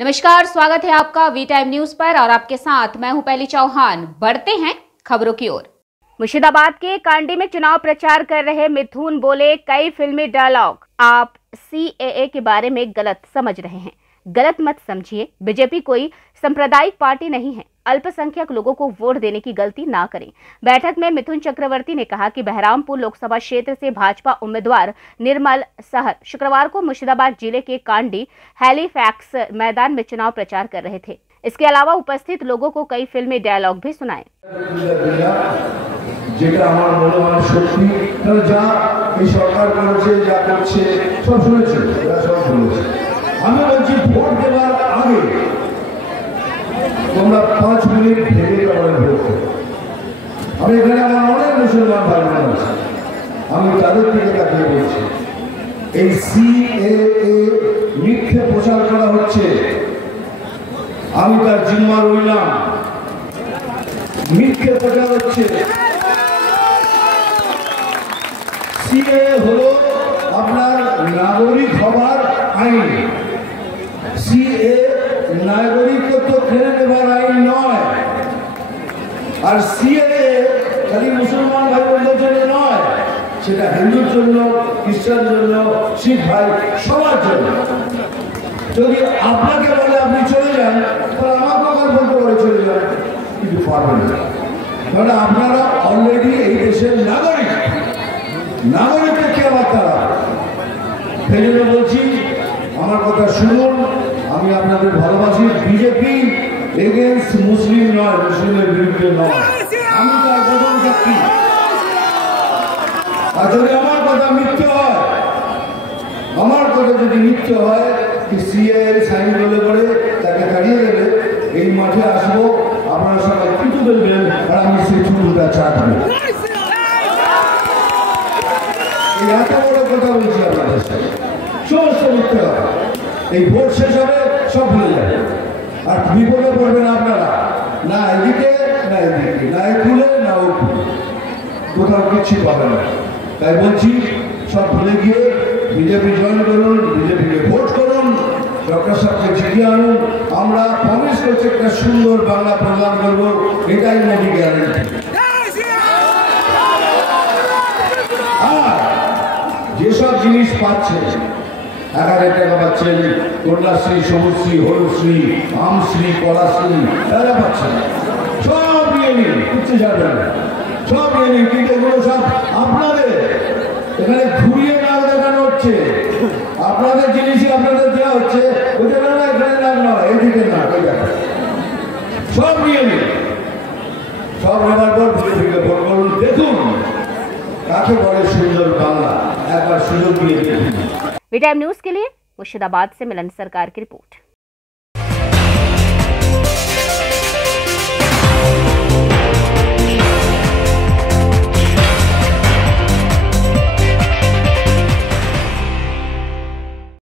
नमस्कार, स्वागत है आपका वी टाइम न्यूज पर और आपके साथ मैं हूं पहली चौहान। बढ़ते हैं खबरों की ओर। मुर्शिदाबाद के कांडी में चुनाव प्रचार कर रहे मिथुन बोले कई फिल्मी डायलॉग। आप सीएए के बारे में गलत समझ रहे हैं, गलत मत समझिए। बीजेपी कोई सांप्रदायिक पार्टी नहीं है। अल्पसंख्यक लोगों को वोट देने की गलती ना करें। बैठक में मिथुन चक्रवर्ती ने कहा कि बहरामपुर लोकसभा क्षेत्र से भाजपा उम्मीदवार निर्मल सहर शुक्रवार को मुर्शिदाबाद जिले के कांडी हैलीफैक्स मैदान में चुनाव प्रचार कर रहे थे। इसके अलावा उपस्थित लोगों को कई फिल्मी डायलॉग भी सुनाए। তোমরা 5 মিনিট ভেবে তারপরে ভোট করো। আমি এখানে আমার অনেক মুসলমান ভাই বোন আছে, আমি তাদের দিকে তাকিয়ে বলছি, এই সিএএ মিথ্যে প্রচার করা হচ্ছে। আমি তার জিম্মা রইলাম। মিথ্যে প্রচার হচ্ছে। সিএএ হলো আপনার নাগরিক হবার আইন। সিএএ নাগরিকত্ব কেড়ে নেবার আইন নয়। আর সিএএ খালি মুসলমান ভাই বোনদের জন্য নয়, সেটা হিন্দুর জন্য, খ্রিস্টান জন্য, শিখ ভাই সবার জন্য। যদি আপনাকে বলে আপনি চলে যান, তাহলে আমাকে বলতে পারে চলে যান, কিন্তু পারবেন না। কারণ আপনারা অলরেডি এই দেশের নাগরিক। নাগরিকের কে আবার তারা? সেই জন্য বলছি, আমার কথা শুনুন। আমি আপনাদের ভালোবাসি। বিজেপি এগেইনস্ট মুসলিম নয়, মুসলিমের বিরুদ্ধে নয়। আমি তার প্রধান শক্তি। আর যদি আমার কথা মিথ্যে হয়, আমার কথা যদি মিথ্যে হয় কি সিএএ সাইন করলে পরে তাকে তাড়িয়ে দেবে, এই মাঠে আসবো, আপনারা সবাই কিছু বলবেন আর আমি সেই ছুটুটা চাটবো। এই এত বড় কথা বলছি আপনাদের সাথে, সমস্ত মিথ্যে হয়। এই ভোট শেষ হবে, সব ভুলে যাবে, আর বিপদে পড়বেন আপনারা। না এদিকে না এদিকে, না এ তুলে না ও তুলে, কোথাও কিচ্ছু পাবে না। তাই বলছি, সব ভুলে গিয়ে বিজেপি জয়েন করুন, বিজেপিকে ভোট করুন, ডক্টর সাহেবকে জিতিয়ে আনুন। আমরা প্রমিস করছি একটা সুন্দর বাংলা প্রদান করবো, এটাই মোদি গ্যারান্টি। আর যেসব জিনিস পাচ্ছে, 1000 টাকা পাচ্ছেন, কন্যাশ্রী, সবুজশ্রী, হলুদশ্রী, আমশ্রী, কলাশ্রী, এরা পাচ্ছেন, সব নিয়ে নিন, কিচ্ছু যাবেন না, সব নিয়ে নিন। কিন্তু এগুলো সব আপনাদের এখানে ঘুরিয়ে না দেখানো হচ্ছে। আপনাদের জিনিসই আপনাদের দেওয়া হচ্ছে, ওই না এখানে নাম নয়, এদিকে না, ওই দেখা সব নিয়ে নিন। সব নেওয়ার পর বিজেপিকে ভোট করুন। দেখুন কাকে বলে সুন্দর বাংলা, একবার সুযোগ দিয়ে দেখুন। वी टाइम न्यूज के लिए मुर्शिदाबाद से मिलन सरकार की रिपोर्ट।